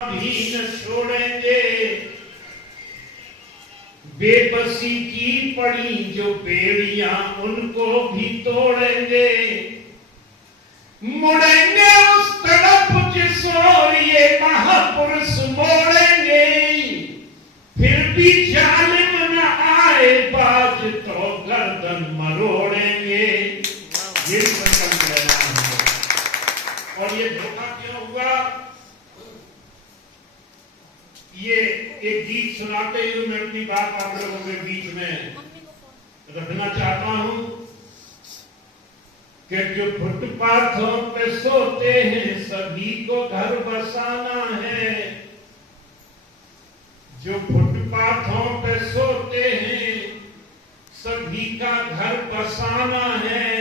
भी न छोड़ेंगे, बेबसी की पड़ी जो बेड़ियां उनको भी तोड़ेंगे। मुड़ेंगे उस तरफ जिस ओर ये महापुरुष मोड़ेंगे, फिर भी जालिम न आए बाज तो गर्दन मरोड़ेंगे। ये संकल्प लेना है। और ये धोखा क्यों हुआ? ये एक गीत सुनाते हुए मैं अपनी बात आप लोगों के बीच में रखना चाहता हूं कि जो फुटपाथों पे सोते हैं सभी को घर बसाना है। जो फुटपाथों पे सोते हैं सभी का घर बसाना है।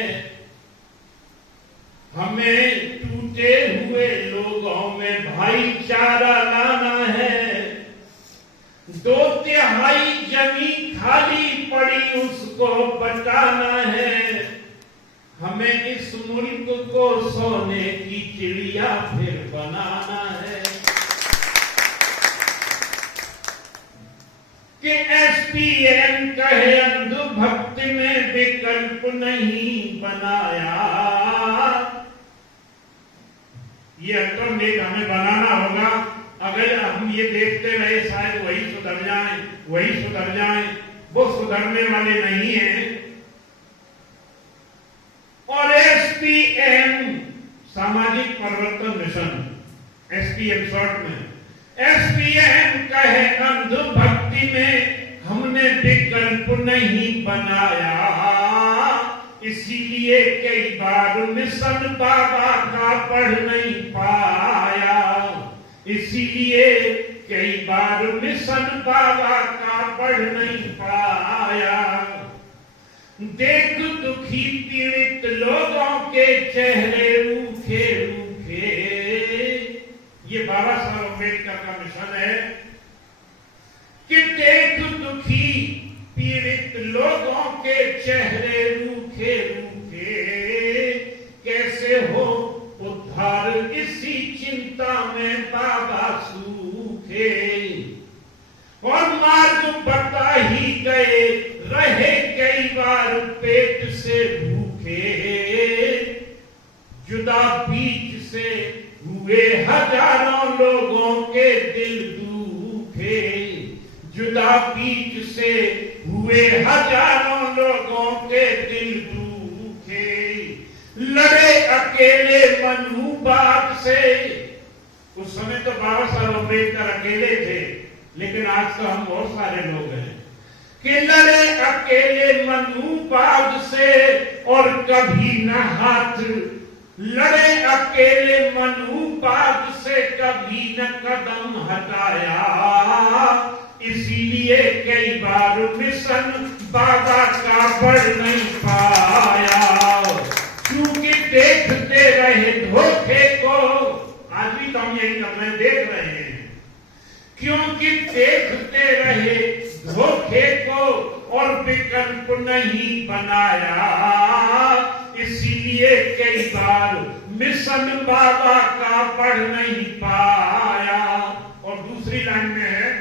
हमें टूटे हुए लोगों में भाईचारा लाना है। 2/3 जमीन खाली पड़ी उसको बचाना है। हमें इस मुल्क को सोने की चिड़िया फिर बनाना है। कि एसपीएम कहे अंधभक्त में विकल्प नहीं बनाया। ये अल्टरनेट हमें बनाना होगा। अगर हम ये देखते रहे शायद वही सुधर जाएं, वो सुधरने वाले नहीं हैं। और एसपीएम सामाजिक परिवर्तन मिशन, एसपीएम शॉर्ट में, एसपीएम कहे अंधभक्ति में हमने विकल्प नहीं बनाया। इसीलिए कई बार मिशन बाबा का पढ़ नहीं पाया। इसीलिए कई बार मिशन बाबा का पढ़ नहीं पाया। देख दुखी पीड़ित लोगों के चेहरे रूखे रूखे। ये बाबा साहब अम्बेडकर का मिशन है कि देख दुखी पीड़ित लोगों के चेहरे रूखे रूखे। कैसे हो उद्धार इसी चिंता में बाबा सूखे। और मार्ग बता ही गए रहे कई बार पेट से भूखे। जुदा बीच से हुए हजारों लोगों के दिल दुखे। जुदा बीच से हुए हजारों लोगों के दिल दुखे। लड़े अकेले मनु बाग से। उस समय तो बाबा साहब अम्बेडकर अकेले थे, लेकिन आज तो हम बहुत सारे लोग हैं। कि लड़े अकेले मनु बाग से और कभी न हाथ। लड़े अकेले मनु बाग से कभी न कदम हटाया। इसीलिए कई बार मिशन बाबा का पढ़ नहीं पाया। क्योंकि देखते रहे धोखे को। आज भी तो हम यही कर रहे, देख रहे हैं। क्योंकि देखते रहे धोखे को और विकल्प नहीं बनाया। इसीलिए कई बार मिशन बाबा का पढ़ नहीं पाया। और दूसरी लाइन में है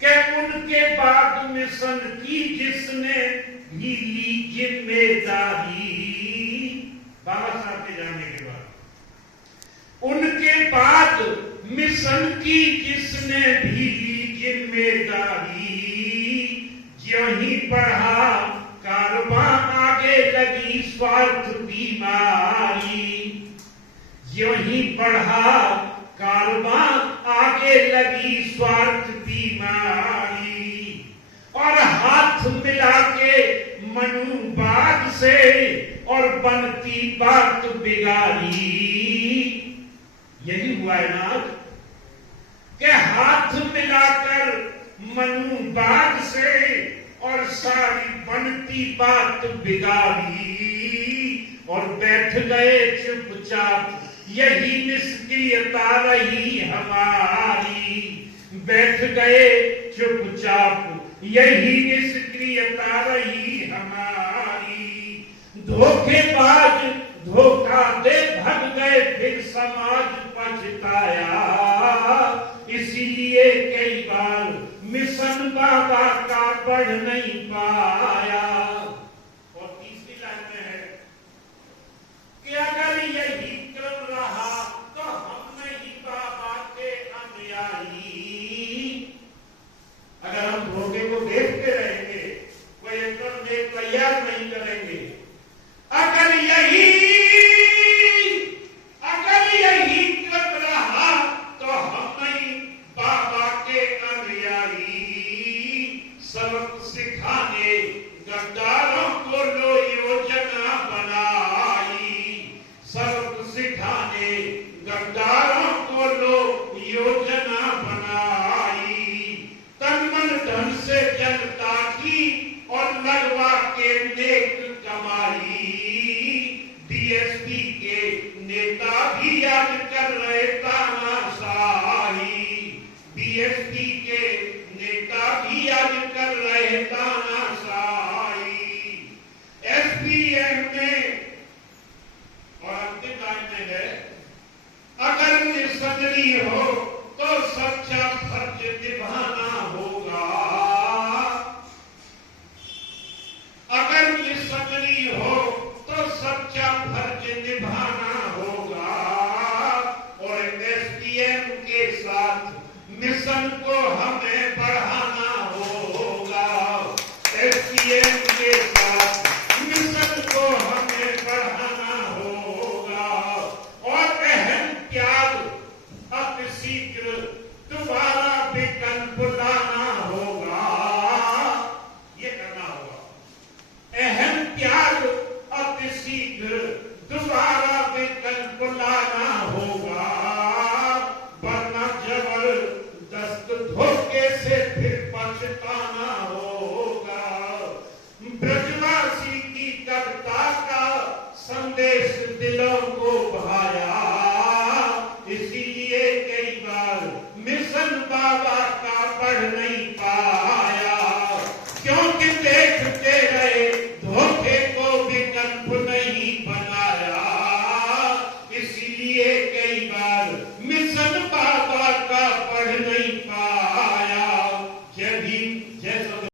कि उनके बाद मिशन की जिसने भी ली जिम्मेदारी। बाबा साहब के जाने के बाद उनके बाद मिशन की जिसने भी ली जिम्मेदारी। ज्यों ही बढ़ा कारवां आगे लगी स्वार्थ बीमारी। ज्यों ही बढ़ा कारवां आगे लगी स्वार्थ बीमारी। और हाथ मिला के मनु बाग से और बनती बात बिगाड़ी। यही हुआ है ना कि हाथ मिलाकर मनु बाग से और सारी बनती बात बिगाड़ी। और बैठ गए चुपचाप यही निष्क्रियता रही हमारी। बैठ गए चुपचाप यही निष्क्रियता रही हमारी। धोखेबाज धोखा दे भग गए फिर समाज पछताया। इसीलिए कई बार मिशन बाबा का बढ़ नहीं पाया। और तीसरी लाइन में है कि अगर यही क्रम रहा तो हम नहीं बाबा के अनुयायी। अगर हम धोखे को देखते रहेंगे, कोई क्रम में तैयार नहीं करेंगे, अगर यही क्रम रहा तो हम नहीं बाबा के अनुयायी। सबक सिखाने गद्दारों को लो योजना बनाई। सबक सिखाने गद्दारों को लो योजना बनाई। तन मन धन से जनता की और लगवा के नेक कमाई। बीएसपी के नेता भी आज कर रहे तानाशाही। बीएसपी के नेता भी आज कर रहे तानाशाही। एसपीएम में और अंतिम लाइन में है, अगर निसंदेही हो तो सच्चा फर्ज निभाना होगा। अगर निसंदेही हो तो सच्चा फर्ज निभाना होगा। और एसपीएम के साथ मिशन को हमें बढ़ाना होगा। एसपीएम के साथ मिशन को हमें बढ़ाना होगा। और अहम त्याग अति शीघ्र दोबारा विकल्प लाना होगा। ये करना होगा। अहम त्याग अति शीघ्र दोबारा विकल्प लाना होगा। वरना जबरदस्त धोखे से फिर पछताना होगा। ब्रजवासी की कविता का संदेश दिलों को भाया। इसीलिए कई बार मिशन बाबा